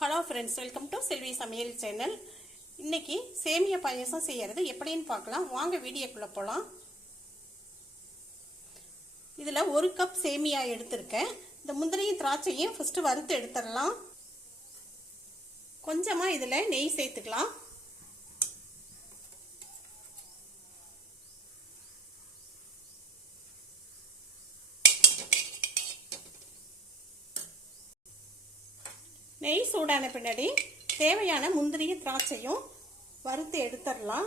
Hello friends, welcome to செல்வி சமையல் channel. இன்னைக்கு சேமியா பாயசம் செய்யறது எப்படின்னு பார்க்கலாம். வாங்க வீடியோக்குள்ள போகலாம். இதில் 1 கப் சேமியா எடுத்திருக்கேன். இந்த முந்திரியும் திராட்சையும் ஃபஸ்ட்டு வறுத்து எடுத்துடலாம். கொஞ்சமாக இதில் நெய் சேர்த்துக்கலாம். நெய் சூடான பின்னாடி தேவையான முந்திரியும் திராட்சையும் வறுத்து எடுத்துடலாம்.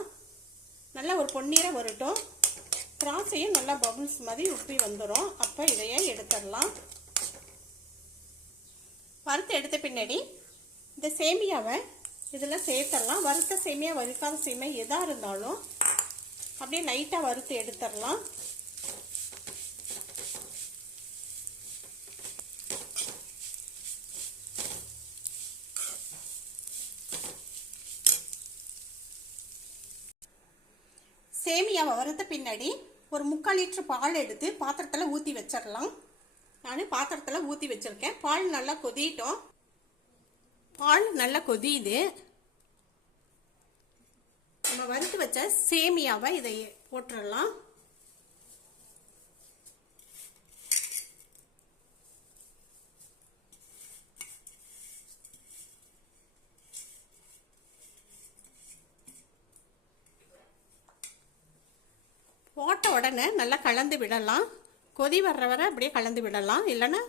நல்லா ஒரு பொன்னிறம் வரட்டும். திராட்சையும் நல்லா பபுள்ஸ் மாதிரி உப்பி வந்துடும். அப்போ இதையே எடுத்துடலாம். வறுத்து எடுத்த பின்னாடி இந்த சேமியாவை இதில் சேர்த்துடலாம். வறுத்த சேமியா வறுக்காத சேமியா எதாக இருந்தாலும் அப்படியே லைட்டாக வறுத்து எடுத்துடலாம். சேமியாவை வறுத்த பின்னாடி ஒரு 3/4 லிட்டர் பால் எடுத்து பாத்திரத்தில் ஊற்றி வச்சிடலாம். நான் பாத்திரத்தில் ஊற்றி வச்சிருக்கேன். பால் நல்லா கொதிட்டோம். பால் நல்லா கொதியுது. நம்ம வறுத்து வச்ச சேமியாவை இதை போட்டுடலாம். போட்ட உடனே நல்லா கலந்து விடலாம். கொதி வர்ற வரை அப்படியே கலந்து விடலாம், இல்லைன்னா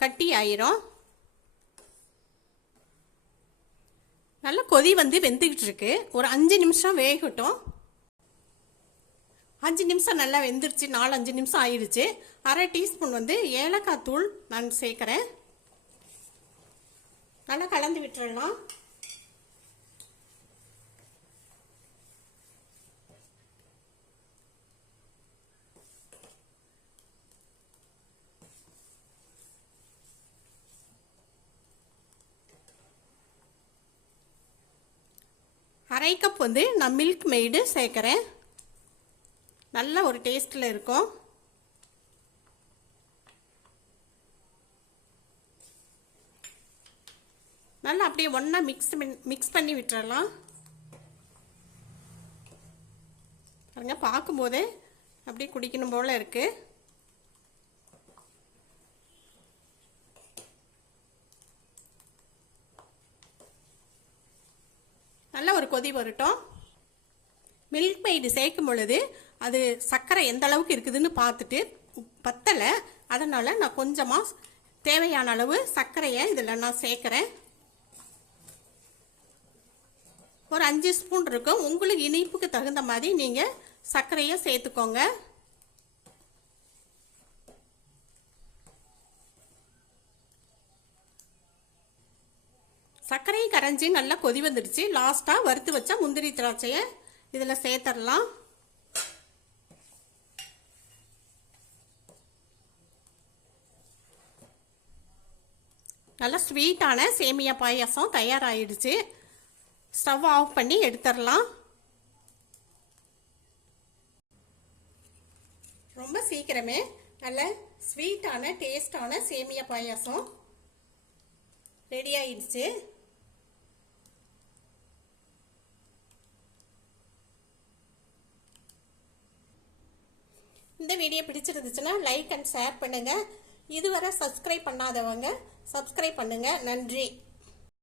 கட்டி ஆயிரும். நல்லா கொதி வெந்துக்கிட்டு இருக்கு. ஒரு 5 நிமிஷம் வேகட்டும். 5 நிமிஷம் நல்லா வெந்துருச்சு. 4-5 நிமிஷம் ஆயிடுச்சு. அரை டீஸ்பூன் ஏலக்காய் தூள் நான் சேர்க்குறேன். நல்லா கலந்து விட்டுறலாம். அரை கப் நான் மில்க் மெய்டு சேர்க்குறேன். நல்ல ஒரு டேஸ்ட்டில் இருக்கும். நல்லா அப்படியே ஒன்றா மிக்ஸ் பண்ணி விட்டுறலாம். பாருங்க, பார்க்கும்போதே அப்படியே குடிக்கணும் போல் இருக்குது. நல்ல ஒரு கொதி வரட்டும். மில்க் மெய்டு சேர்க்கும் பொழுது அது சர்க்கரை எந்த அளவுக்கு இருக்குதுன்னு பார்த்துட்டு பத்தலை. அதனால் நான் கொஞ்சமாக தேவையான அளவு சர்க்கரையை இதில் நான் சேர்க்குறேன். ஒரு 5 ஸ்பூன் இருக்கும். உங்களுக்கு இனிப்புக்கு தகுந்த மாதிரி நீங்கள் சர்க்கரையை சேர்த்துக்கோங்க. சர்க்கரையும் கரைஞ்சி நல்லா கொதி வந்துடுச்சு. லாஸ்ட்டாக வறுத்து வச்சா முந்திரி திராட்சையை இதில் சேர்த்துடலாம். நல்லா ஸ்வீட்டான சேமியா பாயாசம் தயாராகிடுச்சு. ஸ்டவ் ஆஃப் பண்ணி எடுத்துடலாம். ரொம்ப சீக்கிரமே நல்ல ஸ்வீட்டான டேஸ்டான சேமியா பாயாசம் ரெடி ஆயிடுச்சு. இந்த வீடியோ பிடிச்சிருந்துச்சுன்னா லைக் அண்ட் ஷேர் பண்ணுங்க. இதுவரை சப்ஸ்கிரைப் பண்ணாதவங்க சப்ஸ்கிரைப் பண்ணுங்க. நன்றி.